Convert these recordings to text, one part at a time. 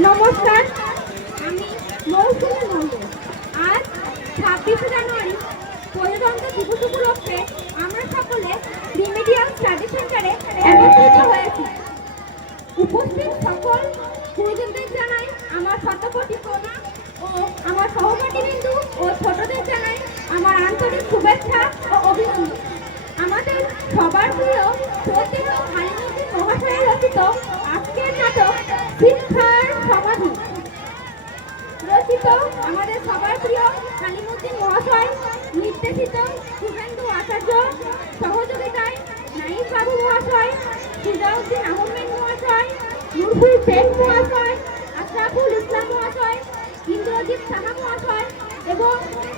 নমস্কার, আমি মৌসুমী মণ্ডল। আজ 26শে জানুয়ারি প্রজাতন্ত্র দিবস উপলক্ষে আমরা সকলে রিমিডিয়াল স্টাডি সেন্টারে একত্রিত হয়েছি। উপস্থিত সকল গুরুজনদের জানাই আমার শতকোটি প্রণাম ও আমার সহপাঠীবৃন্দু ও ছোটদের জানাই আমার আন্তরিক শুভেচ্ছা ও অভিনন্দন। আমাদের সবার প্রিয় প্রতিম হালিমুদ্দিন মহাশয়ের রচিত আজকের নাটক শিক্ষার সমাধি রচিত আমাদের সবার প্রিয় হালিমুদ্দিন মহাশয়, নির্দেশিত শুভেন্দু আচার্য, সহযোগিতায় নাইব বাবু মহাশয়, সুজাউদ্দিন আহমেদ মহাশয়, নুরুল শেখ মহাশয়, আশরাফুল ইসলাম মহাশয়, ইন্দ্রজিৎ সাহা মহাশয় এবং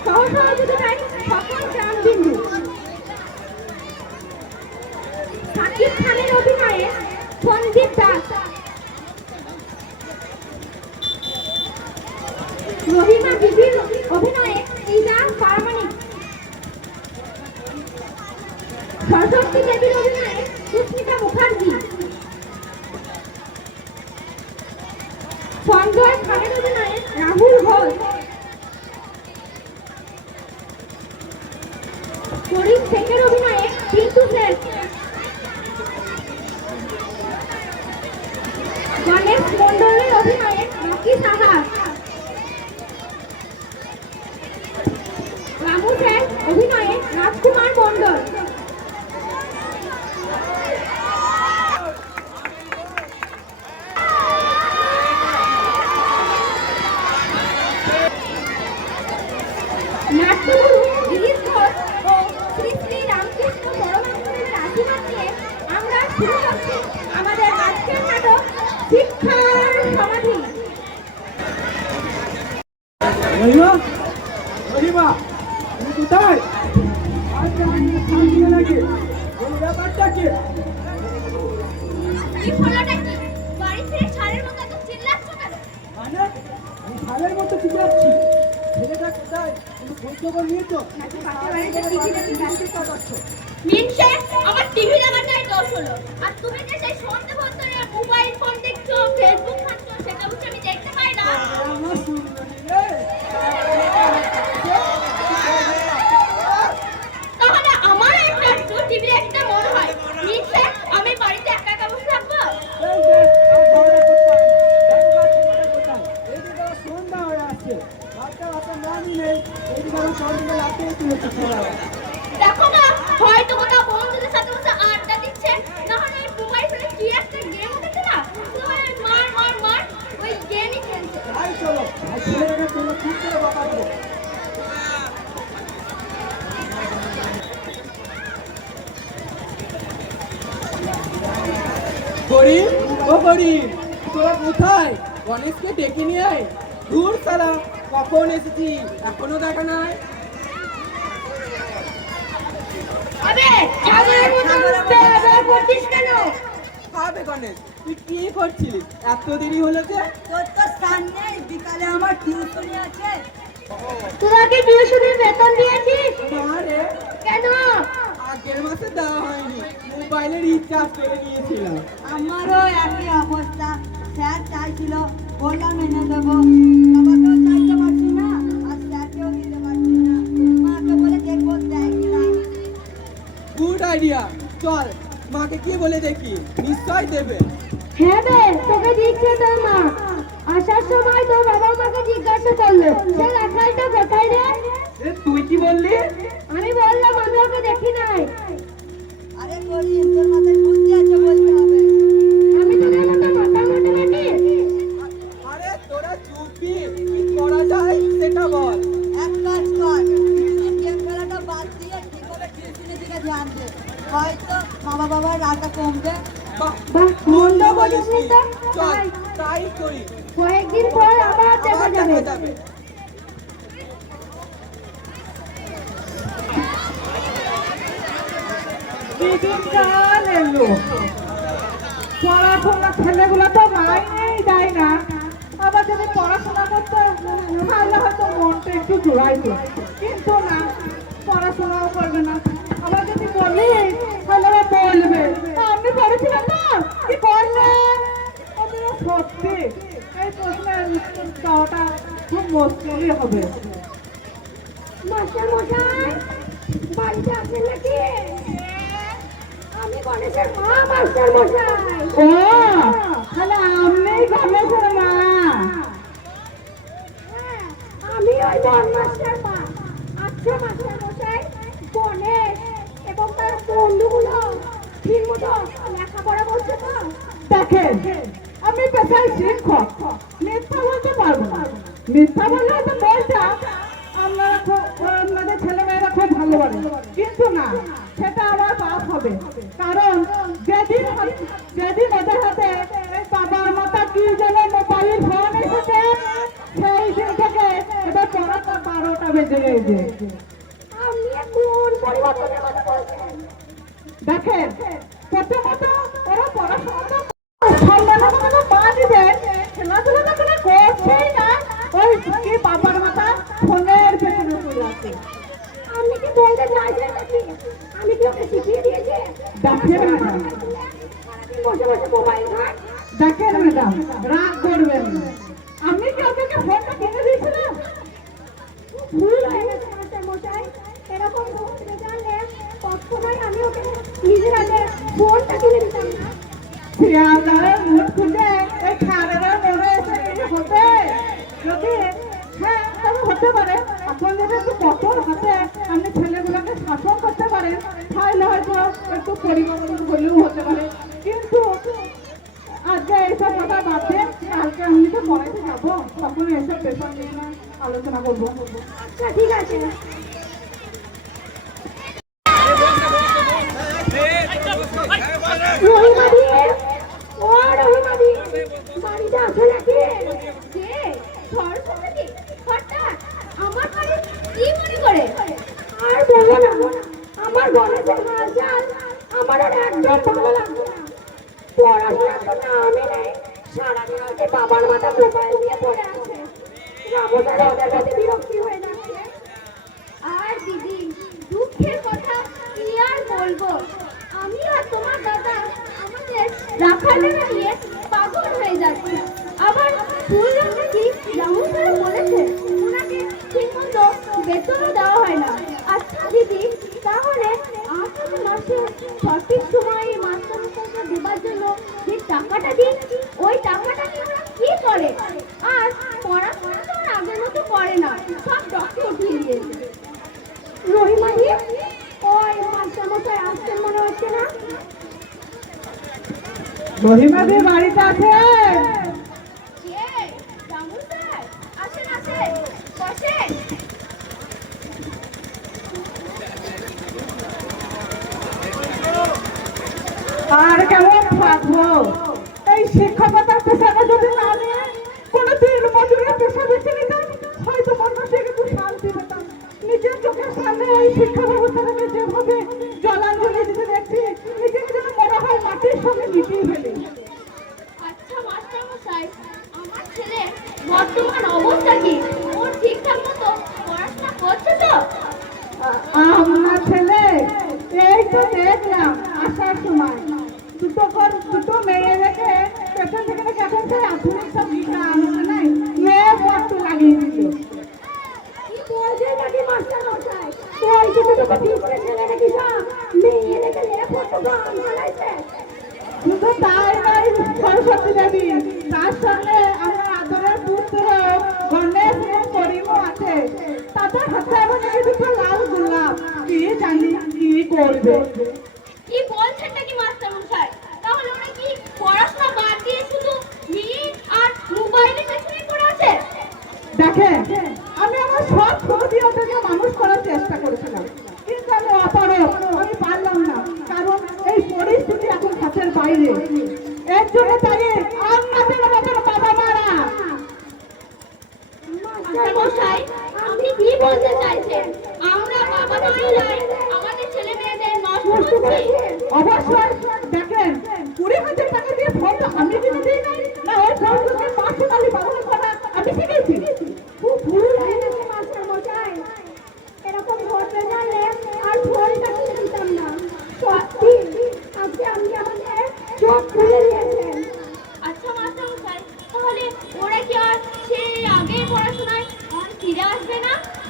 সহযোগিতায় সকল গ্রামবিন্দু। সাকিব খানের অভিনয়ে সঞ্জীব দাস, রহিমা বিবির অভিনয়ে ইজা পারমানিক, সরস্বতী দেবীর অভিনয়ে সুস্মিতা মুখার্জি, সঞ্জয় খানের অভিনয়ে রাহুল ঘোষ, করিম শেখের অভিনয়ে পিন্টু শেখ, গণেশ মন্ডলের অভিনয়ে রকি সাহা, রামু শেখ অভিনয়ে রাজকুমার মন্ডল। নাট্যগুরু গিরিশ ঘোষ ও শ্রী শ্রী রামকৃষ্ণ পরমহংসের আশীর্বাদ নিয়ে আমরা শুরু করছি আমাদের আজকের নাটক শিক্ষার সমাধি। কোথায় নাকি ব্যাপারটা কি? বাড়ি ফিরে সারের মতো এত চিল্লাচ্ছ কেন? মানে আমি সারের মতো চিল্লাচ্ছি? ছেলেটা কোথায়? তুমি খোঁজ খবর নিয়েছো নাকি পাশের বাড়িতে টিভি দেখে জানতে পারছ? মিনসে আমার টিভি লাগাটাই দোষ হলো, আর তুমি যে সেই সন্ধ্যে ভোরে মোবাইল ফোন দেখছো, ফেসবুক ঘাঁটছো, সেটা বুঝে আমি দেখতে পাই না? আমার সুন্দরী রে, তাহলে আমার একটু টিভি দেখতে মন হয়। মিনসে আমি বাড়িতে একা একা বসে থাকবো? সন্ধ্যা হয়ে আসছে, বাচ্চা বাচ্চা নামই নেই, এইদিকে আমি সন্ধ্যে রাতে দেখো না, হয়তো কোথাও বন্ধুদের সাথে বসে আড্ডা দিচ্ছে, না হলে ওই মোবাইল ফোনে কি একটা গেম হচ্ছে না, তোমার মার মার মার ওই গেমই খেলছে। তাই চলো, আর ছেলেটাকে চলো ঠিক করে বাঁকাবো। করিম, ও করিম, তোরা কোথায়? গণেশকে ডেকে নিয়ে আয়। দূর সালা, কখন এসেছি এখনো দেখা নাই। আবে ছাগলের মতো বেয়াদব করছিস কেন? হবে গণেশ, তুই কি করছিলি? এত দেরি হলো যে? তোর তো স্থান নেই, বিকালে আমার টিউশনি আছে। তোরা কি টিউশনের বেতন দিয়েছিস? না রে, কেন? আগের মাসে দেওয়া হয়নি, মোবাইলে রিচার্জ করে নিয়েছিলাম। আমারও একই অবস্থা, স্যার চাইছিল, বললাম এনে দেবো, বাবাকেও চাইতে পারছি না আর স্যারকেও দিতে পারছি না, মাকে বলে দেখবো দেয় কিনা। গুড আইডিয়া, চল মাকে কি বলে দেখি, নিশ্চয় দেবে। হ্যাঁ বে, তোকে দিচ্ছে তোর মা। আসার সময় তোর বাবা মাকে জিজ্ঞাসা করলো যে রাখালটা কোথায় রে? তুই কি বললি? আমি বললাম আমি ওকে দেখি নাই। আরে করি, তোর মাথায় বুদ্ধি আছে বলতে হবে। আমি তোদের মতো মোটামুটি নাকি? আরে তোরা চুপি, কি করা যায় সেটা বল। এক কাজ কর, কিছুদিন গেম খেলাটা বাদ দিয়ে ঠিক হবে টিউশনের দিকে ধ্যান দে, হয়তো বাবা বাবার রাগটা কমবে। বাহ, বাহ, মন্দ মন্দ বলিস বলিসনি নি। তো। চল তাই। তাই করি, কয়েকদিন পর আবার দেখা আবার যাবে। দেখা যাবে। দিনকাল এলো, পড়াশোনা ছেলেগুলো তো মাইনেই দেয় না, আবার যদি পড়াশোনা করতে তাহলে হয়তো মনটা একটু জোড়াইতো, কিন্তু না, পড়াশোনাও করবে না। আবার যদি বলি তাহলে আবার বলবে আমি পড়েছিলাম না, কি করলে? সত্যি এই প্রশ্নের উত্তর দেওয়াটা খুব মুশকিলই হবে। মাস্টার মশাই বাড়িতে আছেন নাকি? আমি গণেশের মা মাস্টার মশাই। ও তাহলে আপনি গণেশের মা? হ্যাঁ, আমি ওই বনমাস্টার মা। আচ্ছা মাস্টার মশাই, গণেশ এবং তার বন্ধুগুলো ঠিক মতো লেখাপড়া করছে তো? দেখেন, আমি পেশায় শিক্ষক, মিথ্যা বলতে পারবো না। মিথ্যা বললে হয়তো বলটা আপনারা আপনাদের ছেলেমেয়েরা খুব ভালো বলে, কিন্তু না, সেটা আমার পাপ হবে। কারণ যেদিন ওদের হাতে এই বাবার মাথা কি যেন মোবাইল ফোন এসেছে, সেই দিন থেকে এদের পড়াটা 12টা বেজে গেছে। আপনি কোন পরিবর্তনের কথা বলছেন? দেখেন, প্রথমত ওরা পড়াশোনা তো সম্মাননা পা দিবেন, খেলাধুলা তো কোনো করছেই না, ওই কি বাবার মাথা ফোনের পেছনে পড়ে আছে। আপনি কি বলতে চাইছেন নাকি আমি কি ওকে শিখিয়ে দিয়েছি? দেখেন ম্যাডাম, সারাদিন বসে বসে মোবাইল ঘাট। দেখেন ম্যাডাম, রাগ করবেন না। আমি কি ওদেরকে ফোনটা কিনে দিয়েছিলাম? ভুল হয়ে গেছে মাস্টার মশাই। এরকম বলতে জানলে কখনোই আমি ওকে নিজের হাতে ফোনটা কিনে দিতাম না। শিয়ালদারের মুখ খুলে এই খারেরা মনে এসে কিছু হতে যদি, হ্যাঁ তবে হতে পারে আপনি যদি একটু কঠোর হাতে আপনি ছেলেগুলোকে শাসন করতে পারেন, তাহলে হয়তো একটু পরিবর্তন হলেও হতে পারে। কিন্তু আজকে এইসব কথা বাদ দিয়ে কালকে আমি তো পড়াইতে যাবো, তখন এইসব পেশা নিয়ে আলোচনা করবো। আচ্ছা ঠিক আছে। রহিমাদি, ও রহিমাদি, বাড়িতে আছো নাকি? কে? সরস্বতী? হঠাৎ আমার বাড়ি কি মনে করে? আর বলো না, আমার গণেশের হালচাল আমার আর একদম ভালো লাগছে না। পড়াশোনার তো নামই নেই, সারাদিন ওকে বাবার মাথা মোবাইল দিয়ে পড়ে আছে। রামদার ওদের প্রতি বিরক্তি হয়ে যাচ্ছে। আর দিদি, দুঃখের কথা কি আর বলবো, আমি আর তোমার দাদা আমাদের রাখালেরা নিয়ে পাগল হয়ে যাচ্ছে। আবার শুনলাম নাকি রাহুল স্যার বলেছে ওনাকে ঠিকমতো বেতনও দেওয়া হয় না। আচ্ছা দিদি, তাহলে আপনাদের মাসে সঠিক সময়ে মাস্টারমশাইকে দেবার জন্য যে টাকাটা দিন, ওই টাকাটা নিয়ে ওরা কি করে? আর পড়াশোনা তো আর আগের মতো করে না, সব ডক্টর উঠিয়ে দিয়েছে। রহিমাদি, ওই মাস্টারমশাই আসছেন মনে হচ্ছে না? রহিমাদি বাড়িতে আছে? কে? রামু স্যার? আসেন আসেন, বসেন। আর কেমন থাকবো? এই শিক্ষকতার পেশাটা যদি না নিয়ে কোনো দিন মজুরের পেশা বেছে নিতাম, হয়তো মনে থেকে একটু শান্তি পেতাম। নিজের চোখের সামনে এই শিক্ষা ব্যবস্থাটাকে যেভাবে জলাঞ্জলি দিতে দেখছি, নিজেকে যেন মনে হয় মাটির সঙ্গে মিশিয়ে ফেলি। আচ্ছা মাস্টারমশাই, আমার ছেলে বর্তমান অবস্থা কি? ও ঠিকঠাক মতো পড়াশোনা করছে তো? আমার ছেলে এই তো দেখলাম আসার সময় দুটো মেয়ে রেখে পেছন থেকে নাকি এখন সেই আধুনিক সব বিজ্ঞান নাই মেয়ে পড়তে লাগিয়ে দিল। কি বলছেন নাকি মাস্টারমশাই? ওই ছোটটুকু পিঁপড়ে ছেলে নাকি সব মেয়ে রেখে লেখাপড়া গান চালাইছে? শুধু তাই নয় সরস্বতী দেবী, তার সঙ্গে আমার আদরের পুত্র গণেশ এবং করিমও আছে। তাদের হাতে এখন নাকি দুটো লাল গোলাপ, কি জানি কি করবে। কি বলছেন নাকি মাস্টারমশাই? তাহলে ওরা কি পড়াশোনা বাদ দিয়ে শুধু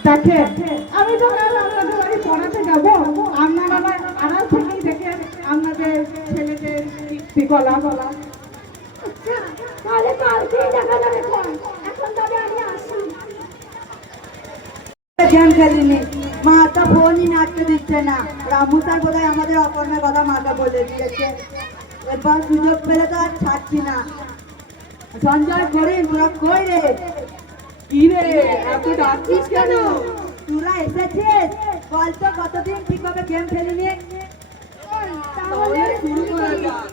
দেখেন আমি তো কাল আপনাদের বাড়ি পড়াতে যাবো, আপনারা আমার আড়াল থেকেই দেখেন আপনাদের ছেলেদের কলা কলা। আচ্ছা তাহলে কালকেই দেখা যাবে ফোন। এখন তবে আমি আসি। গেম খেলিনি, মা তো ফোনই নাচতে দিচ্ছে না। রামু স্যার বোধহয় আমাদের অকর্মের কথা মাকে বলে দিয়েছে। এবার সুযোগ পেলে তো আর ছাড়ছি না। সঞ্জয় করি তোরা কই রে? কি রে এত ডাকছিস কেন? তোরা এসেছিস? বল তো কতদিন ঠিকভাবে গেম খেলিনি? তাহলে শুরু করা যাক।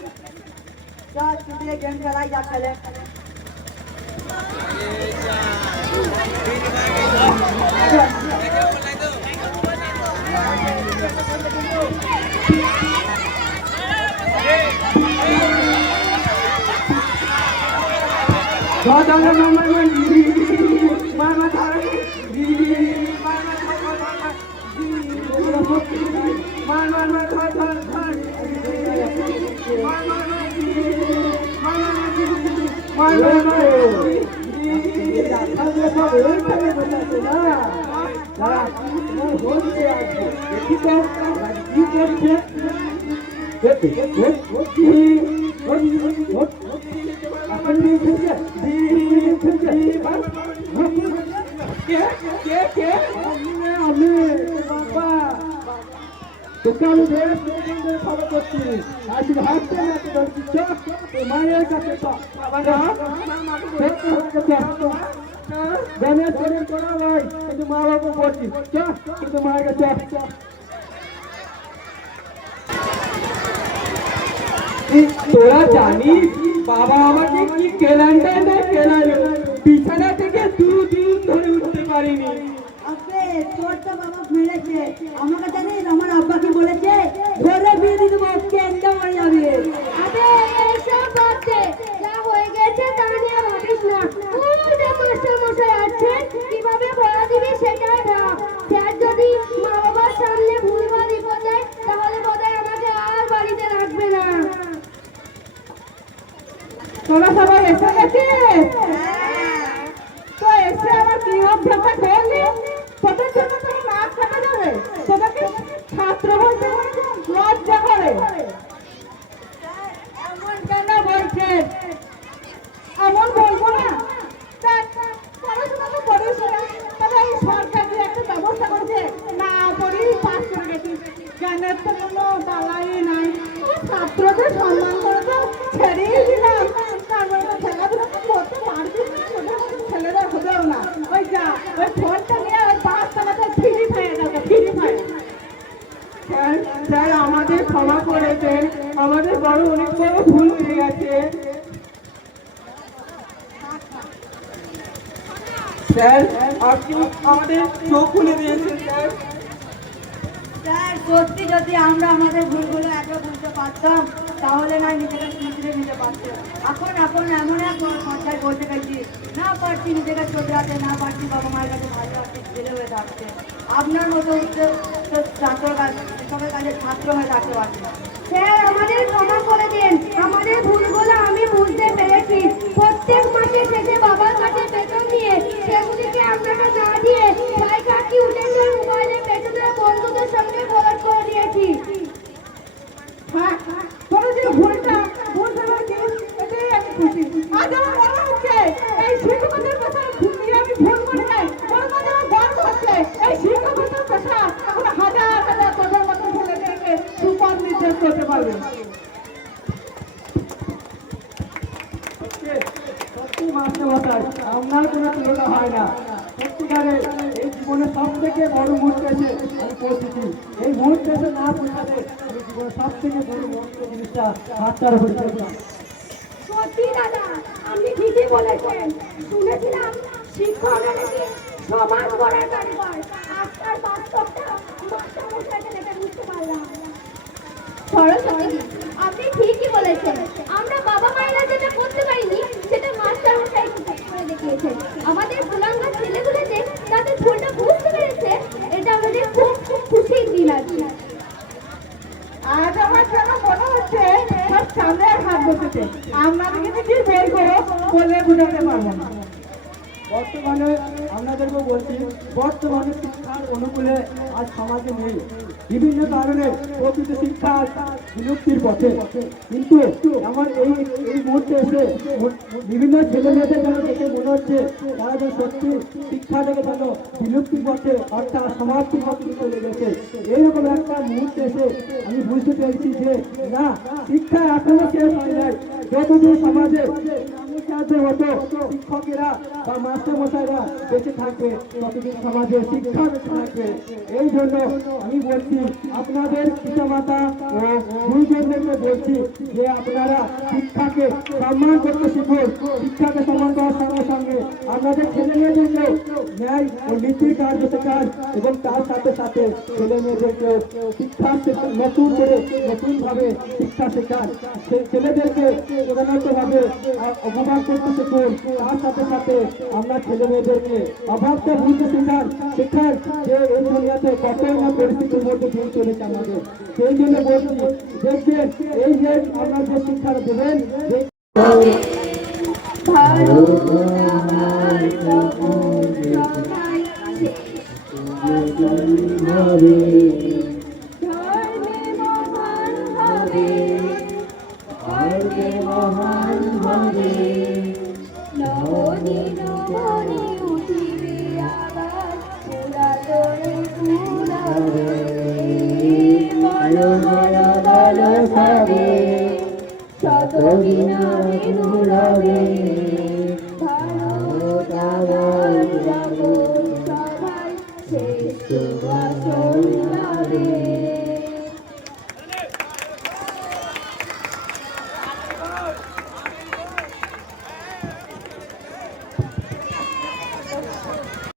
চল তুই গেম খেলাই যা খেলে। মায়ের কাছে কিন্তু মা বাবা বলছি কিন্তু মায়ের কাছে তোরা জানিস বাবা আমাকে কি কেলানটা না কেলালো, বিছানা থেকে দুদিন ধরে উঠতে পারিনি। আবে তোর তো বাবা মেরেছে আমাকে, জানিস আমার আব্বাকে বলেছে ঘরে বিয়ে দিয়ে দেবো, কেন্দ্র মরে যাবে। আবে এইসব বাদ দে, যা হয়ে গেছে তা নিয়ে ভাবিস না। ওই যে মাস্টার মশাই আছেন, কিভাবে পড়া দিবি সেটাই ভাব। স্যার যদি মা বাবার সামনে ভুলভাল রিপোর্ট দেয় তাহলে বোধহয় আমাকে আর বাড়িতে রাখবে না। তোরা সবাই এসে গেছিস? তো এসে আবার কি অভ্যাস করলি? তোদের জন্য তো নাচ দেখা যাবে, তোদেরকে ছাত্র বলতে লজ্জা করে। এমন কেন বলছেন? এমন বলবো না। পড়াশোনা তো করিস না, তবে এই সরকারি একটা ব্যবস্থা করেছে, না পড়েই পাস করে গেছিস। জ্ঞানের তো কোনো বালাই নাই। ছাত্রদের সম্মান করে তো ছেড়েই দিলাম, তারপরে তো খেলাধুলা তো করতে পারবি না, তোদের মতো ছেলেদের হবেও না। ওই যা ওই ফোনটা নিয়ে ওই পাঁচ টাকাতে ফ্রি ফায়ার যাবে, ফ্রি ফায়ার। স্যার আমাদের ক্ষমা করে দেন, আমাদের বড় অনেক বড় ভুল হয়ে গেছে। স্যার আপনি আমাদের চোখ খুলে দিয়েছেন স্যার। স্যার সত্যি যদি আমরা আমাদের ভুলগুলো আগে বুঝতে পারতাম তাহলে না নিজেকে শুধরে নিতে পারতাম। এখন এমন এক পর্যায়ে বলতে গেছি, না পারছি নিজেকে শোধরাতে, না পারছি বাবা মায়ের কাছে ভালো রাখতে, ছেলে হয়ে থাকতে। আপনার মতো ছাত্র সবার কাছে ছাত্র হয়ে থাকতে পারছি না। স্যার আমাদের ক্ষমা করে দিন, আমাদের ভুলগুলো আমি বুঝতে পেরেছি। প্রত্যেক মাসে শেষে বাবার কাছে বেতন নিয়ে সেগুলিকে আপনাকে না দিয়ে তাই কাকি উঠেছে মোবাইলে পেছনে বন্ধুদের সঙ্গে বলার করে দিয়েছি। হ্যাঁ, তোরা যে ভুলটা বুঝতে পারছিস, এটাই আমি খুশি। আজ আমার মনে হচ্ছে এই শিক্ষকদের পেশা খুঁটিয়ে আমি ভুল করে নাই, ওর মধ্যে আমার গর্ব হচ্ছে। এই শিক্ষকদের পেশা এখন হাজার হাজার তোদের মতো ছেলেদেরকে সুপথ নির্দেশ করতে পারবে। সত্যি মাস্টারমশাই আপনার কোনো তুলনা হয় না। সত্যিকারে এই জীবনে সব থেকে বড় মুহূর্ত এসে আমি পৌঁছেছি। এই মুহূর্তে এসে না পৌঁছালে আমি জীবনে সব থেকে বড় মুহূর্ত জিনিসটা হাতটার হয়ে যেতাম। সত্যি দাদা, আপনি ঠিকই বলেছেন। শুনেছিলাম শিক্ষকরা নাকি সমাজ গড়ার কারিগর। আজকাল বাস্তবটা মাস্টার মশাইকে দেখে বুঝতে পারলাম। সরস্বতী, আপনি ঠিকই বলেছেন। আমরা বাবা মায়েরা যেটা করতে পারিনি সেটা মাস্টার মশাই করে দেখিয়েছেন। আমাদের ভুলাঙ্গা ছেলেগুলো যে তাদের ভুলটা বুঝতে পেরেছে, এটা আমাদের খুব খুব খুশির দিন আছে। আজ আমার যেন মনে হচ্ছে সব সামনে আর হাত বসেছে। আপনাদেরকে কি বলবো বলে বোঝাতে পারবো না। বর্তমানে আপনাদেরকে বলছি, বর্তমানে শিক্ষার অনুকূলে আজ সমাজে নেই। বিভিন্ন কারণে প্রকৃত শিক্ষা বিলুপ্তির পথে। কিন্তু আমার এই মুহূর্তে এসে বিভিন্ন ছেলে মেয়েদের যেন দেখে মনে হচ্ছে তারা যেন সত্যি শিক্ষা থেকে যেন বিলুপ্তির পথে অর্থাৎ সমাপ্তির পথে চলে গেছে। এইরকম একটা মুহূর্তে এসে আমি বুঝতে পেরেছি যে না, শিক্ষা এখনো শেষ হয় নাই। যতদিন সমাজে সাহায্য হতো শিক্ষকেরা বা মাস্টার মশাইরা বেঁচে থাকবে, ততদিন সমাজে শিক্ষা বেঁচে থাকবে। এই জন্য আমি বলছি আপনাদের পিতামাতা ও গুরুজনদেরকে বলছি যে আপনারা শিক্ষাকে সম্মান করতে শিখুন। শিক্ষাকে সম্মান করার সঙ্গে সঙ্গে আপনাদের ছেলে মেয়েদেরকেও ন্যায় ও নীতির কাজ শেখান এবং তার সাথে সাথে ছেলে মেয়েদেরকেও শিক্ষা নতুন করে নতুনভাবে শিক্ষা শেখান। সেই ছেলেদেরকে প্রধানতভাবে অপমান করতে শিখুন, তার সাথে সাথে আমরা ছেলে মেয়েদেরকে অভাবটা বুঝতে শেখান যে এই দুনিয়াতে কতই না পরিস্থিতির মধ্যে দিন চলেছে আমাদের। সেই জন্য বলছি, দেখবেন এই যে আপনারা যে শিক্ষা দেবেন শত দিন